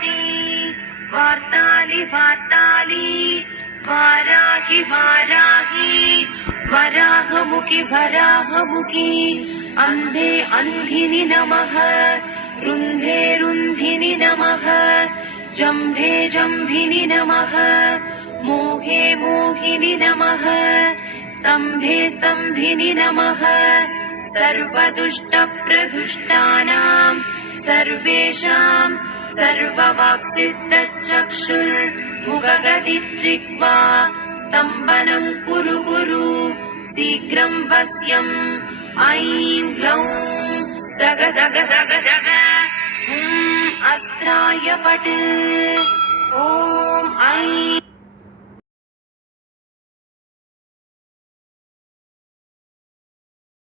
वारावती वार्तालि वार्तालि वाराहि वाराहि वराहमुखि वराहमुखि अन्धे अन्धिनि नमः रुन्धे रुन्धिनि नमः जम्भे जम्भिनि नमः मोहे मोहिनि नमः स्तम्भे स्तम्भिनि नमः सर्वदुष्टप्रदुष्टानां सर्वेषां सर्ववाक्सिद्धचक्षुर्मुखगदिजिह्वा स्तम्भनं कुरु कुरु शीघ्रं वश्यम् ऐं ग्लौं दग दग दग दग अस्त्राय पट् ॐ ऐं